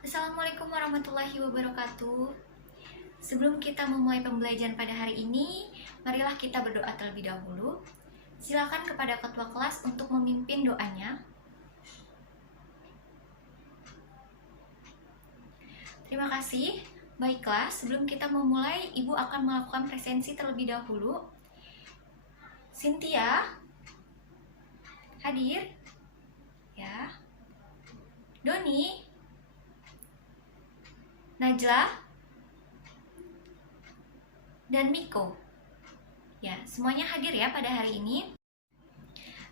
Assalamualaikum warahmatullahi wabarakatuh. Sebelum kita memulai pembelajaran pada hari ini, marilah kita berdoa terlebih dahulu. Silakan kepada ketua kelas untuk memimpin doanya. Terima kasih. Baiklah, sebelum kita memulai, Ibu akan melakukan presensi terlebih dahulu. Cynthia, hadir? Ya. Doni, Najla, dan Miko. Ya, semuanya hadir ya pada hari ini.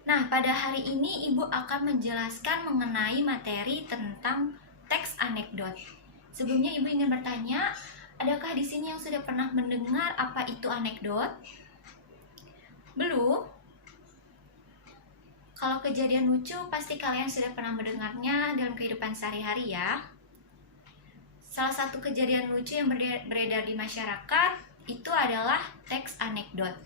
Nah, pada hari ini Ibu akan menjelaskan mengenai materi tentang teks anekdot. Sebelumnya Ibu ingin bertanya, adakah di sini yang sudah pernah mendengar apa itu anekdot? Belum? Kalau kejadian lucu, pasti kalian sudah pernah mendengarnya dalam kehidupan sehari-hari ya. Salah satu kejadian lucu yang beredar di masyarakat itu adalah teks anekdot.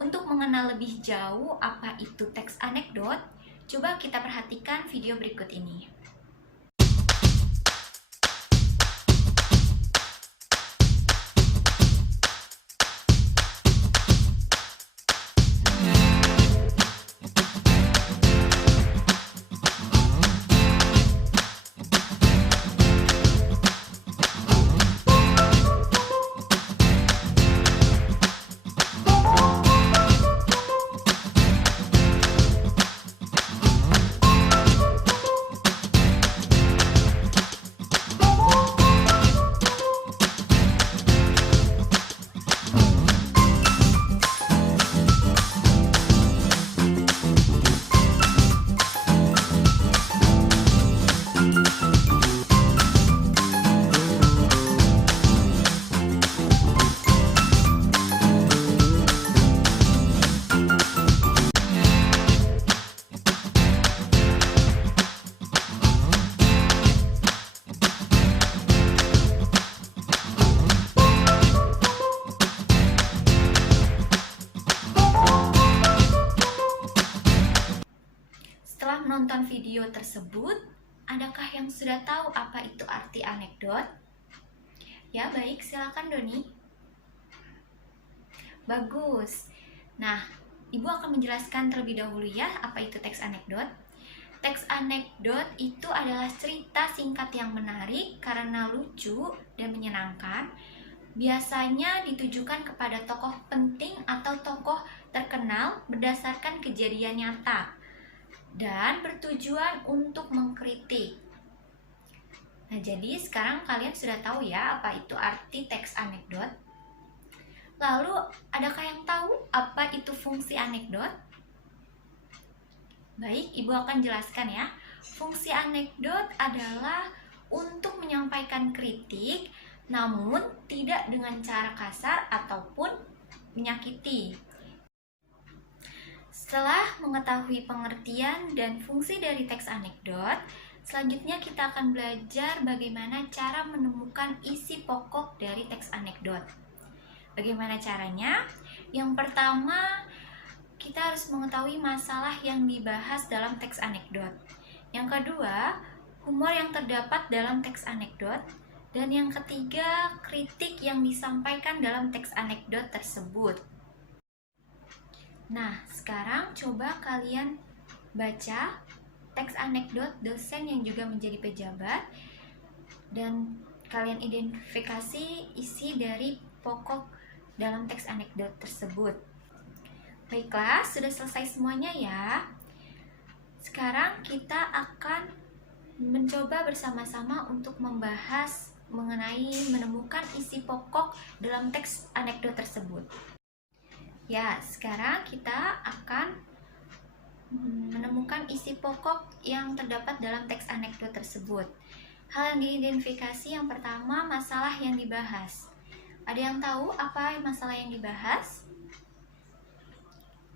Untuk mengenal lebih jauh apa itu teks anekdot, coba kita perhatikan video berikut ini. Setelah menonton video tersebut, adakah yang sudah tahu apa itu arti anekdot? Ya, baik, silakan Doni. Bagus. Nah, Ibu akan menjelaskan terlebih dahulu ya apa itu teks anekdot. Teks anekdot itu adalah cerita singkat yang menarik karena lucu dan menyenangkan. Biasanya ditujukan kepada tokoh penting atau tokoh terkenal berdasarkan kejadian nyata dan bertujuan untuk mengkritik. Nah, jadi sekarang kalian sudah tahu ya apa itu arti teks anekdot. Lalu, adakah yang tahu apa itu fungsi anekdot? Baik, Ibu akan jelaskan ya. Fungsi anekdot adalah untuk menyampaikan kritik, namun tidak dengan cara kasar ataupun menyakiti. Setelah mengetahui pengertian dan fungsi dari teks anekdot, selanjutnya kita akan belajar bagaimana cara menemukan isi pokok dari teks anekdot. Bagaimana caranya? Yang pertama, kita harus mengetahui masalah yang dibahas dalam teks anekdot. Yang kedua, humor yang terdapat dalam teks anekdot. Dan yang ketiga, kritik yang disampaikan dalam teks anekdot tersebut. Nah, sekarang coba kalian baca teks anekdot dosen yang juga menjadi pejabat dan kalian identifikasi isi dari pokok dalam teks anekdot tersebut. Baiklah, sudah selesai semuanya ya. Sekarang kita akan mencoba bersama-sama untuk membahas mengenai menemukan isi pokok dalam teks anekdot tersebut. Ya, sekarang kita akan menemukan isi pokok yang terdapat dalam teks anekdot tersebut. Hal yang diidentifikasi yang pertama, masalah yang dibahas. Ada yang tahu apa masalah yang dibahas?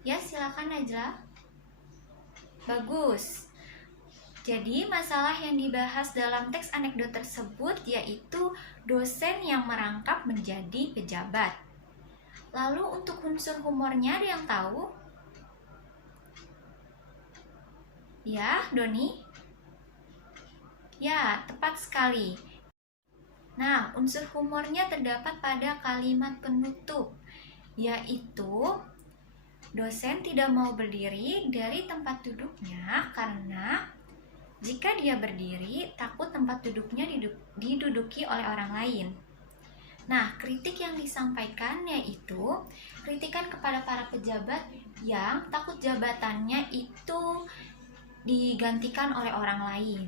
Ya, silakan Najla. Bagus. Jadi, masalah yang dibahas dalam teks anekdot tersebut yaitu dosen yang merangkap menjadi pejabat. Lalu untuk unsur humornya ada yang tahu? Ya, Doni? Ya, tepat sekali. Nah, unsur humornya terdapat pada kalimat penutup, yaitu dosen tidak mau berdiri dari tempat duduknya karena jika dia berdiri, takut tempat duduknya diduduki oleh orang lain. Nah, kritik yang disampaikan yaitu kritikan kepada para pejabat yang takut jabatannya itu digantikan oleh orang lain.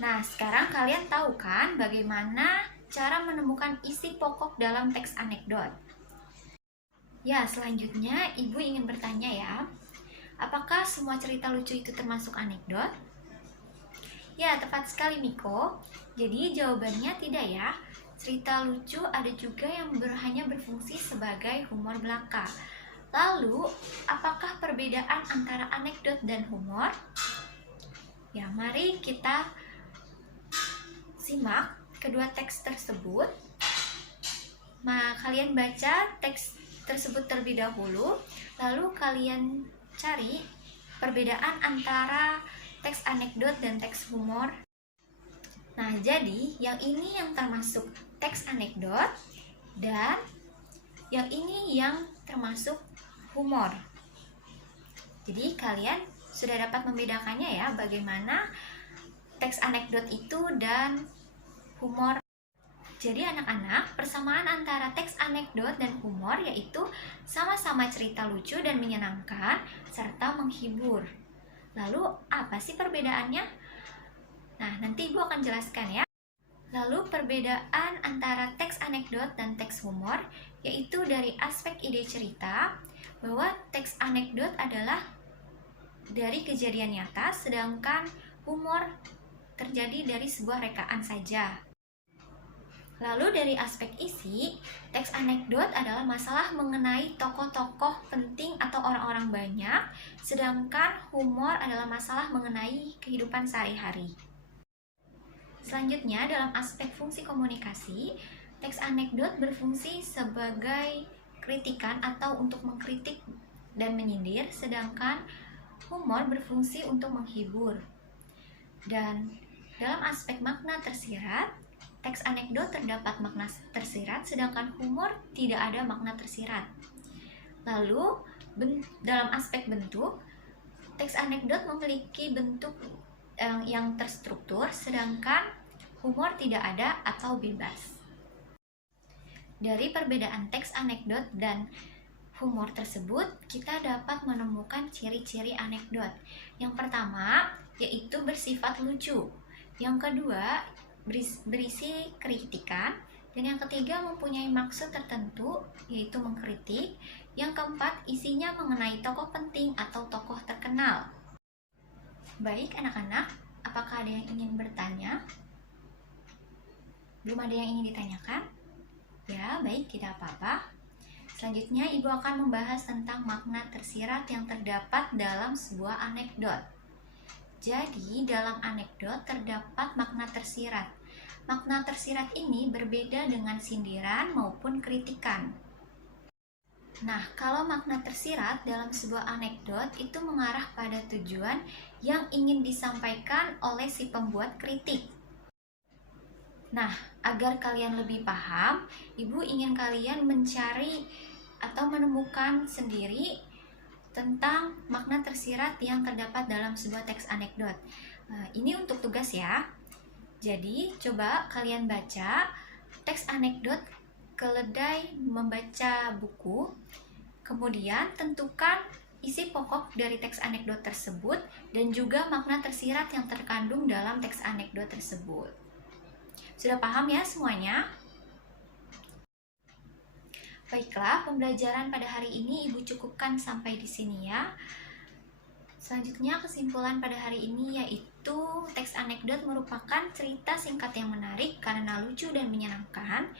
Nah, sekarang kalian tahu kan bagaimana cara menemukan isi pokok dalam teks anekdot? Ya, selanjutnya Ibu ingin bertanya ya, apakah semua cerita lucu itu termasuk anekdot? Ya, tepat sekali Miko. Jadi jawabannya tidak ya. Cerita lucu ada juga yang hanya berfungsi sebagai humor belaka. Lalu, apakah perbedaan antara anekdot dan humor? Ya, mari kita simak kedua teks tersebut. Kalian baca teks tersebut terlebih dahulu, lalu kalian cari perbedaan antara teks anekdot dan teks humor. Nah, jadi yang ini yang termasuk teks anekdot dan yang ini yang termasuk humor. Jadi kalian sudah dapat membedakannya ya, bagaimana teks anekdot itu dan humor. Jadi anak-anak, persamaan antara teks anekdot dan humor yaitu sama-sama cerita lucu dan menyenangkan serta menghibur. Lalu apa sih perbedaannya? Nah, nanti Ibu akan jelaskan ya. Lalu perbedaan antara teks anekdot dan teks humor yaitu dari aspek ide cerita, bahwa teks anekdot adalah dari kejadian nyata, sedangkan humor terjadi dari sebuah rekaan saja. Lalu dari aspek isi, teks anekdot adalah masalah mengenai tokoh-tokoh penting atau orang-orang banyak, sedangkan humor adalah masalah mengenai kehidupan sehari-hari. Selanjutnya, dalam aspek fungsi komunikasi, teks anekdot berfungsi sebagai kritikan atau untuk mengkritik dan menyindir, sedangkan humor berfungsi untuk menghibur. Dan dalam aspek makna tersirat, teks anekdot terdapat makna tersirat, sedangkan humor tidak ada makna tersirat. Lalu, dalam aspek bentuk, teks anekdot memiliki bentuk yang terstruktur, sedangkan humor tidak ada atau bebas. Dari perbedaan teks anekdot dan humor tersebut, kita dapat menemukan ciri-ciri anekdot. Yang pertama, yaitu bersifat lucu. Yang kedua, berisi kritikan, dan yang ketiga mempunyai maksud tertentu, yaitu mengkritik. Yang keempat, isinya mengenai tokoh penting atau tokoh terkenal. Baik anak-anak, apakah ada yang ingin bertanya? Belum ada yang ingin ditanyakan? Ya, baik, tidak apa-apa. Selanjutnya, Ibu akan membahas tentang makna tersirat yang terdapat dalam sebuah anekdot. Jadi, dalam anekdot terdapat makna tersirat. Makna tersirat ini berbeda dengan sindiran maupun kritikan. Nah, kalau makna tersirat dalam sebuah anekdot itu mengarah pada tujuan yang ingin disampaikan oleh si pembuat kritik. Nah, agar kalian lebih paham, Ibu ingin kalian mencari atau menemukan sendiri tentang makna tersirat yang terdapat dalam sebuah teks anekdot. Ini untuk tugas ya. Jadi, coba kalian baca teks anekdot keledai membaca buku. Kemudian, tentukan isi pokok dari teks anekdot tersebut dan juga makna tersirat yang terkandung dalam teks anekdot tersebut. Sudah paham ya semuanya? Baiklah, pembelajaran pada hari ini Ibu cukupkan sampai di sini ya. Selanjutnya, kesimpulan pada hari ini yaitu teks anekdot merupakan cerita singkat yang menarik karena lucu dan menyenangkan.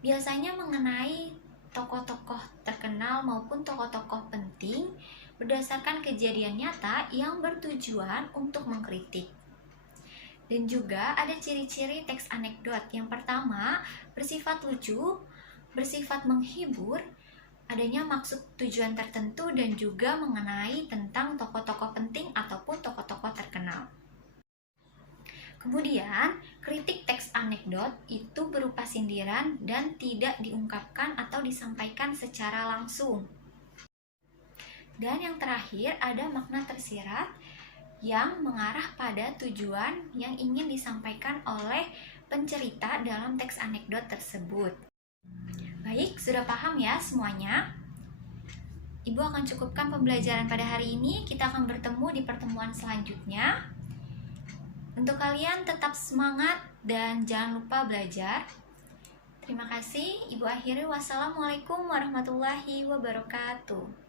Biasanya mengenai tokoh-tokoh terkenal maupun tokoh-tokoh penting berdasarkan kejadian nyata yang bertujuan untuk mengkritik. Dan juga ada ciri-ciri teks anekdot. Yang pertama, bersifat lucu, bersifat menghibur, adanya maksud tujuan tertentu, dan juga mengenai tentang tokoh-tokoh penting ataupun tokoh-tokoh terkenal. Kemudian, kritik teks anekdot itu berupa sindiran dan tidak diungkapkan atau disampaikan secara langsung. Dan yang terakhir, ada makna tersirat yang mengarah pada tujuan yang ingin disampaikan oleh pencerita dalam teks anekdot tersebut. Baik, sudah paham ya semuanya? Ibu akan cukupkan pembelajaran pada hari ini. Kita akan bertemu di pertemuan selanjutnya. Untuk kalian tetap semangat dan jangan lupa belajar. Terima kasih. Ibu akhiri. Wassalamualaikum warahmatullahi wabarakatuh.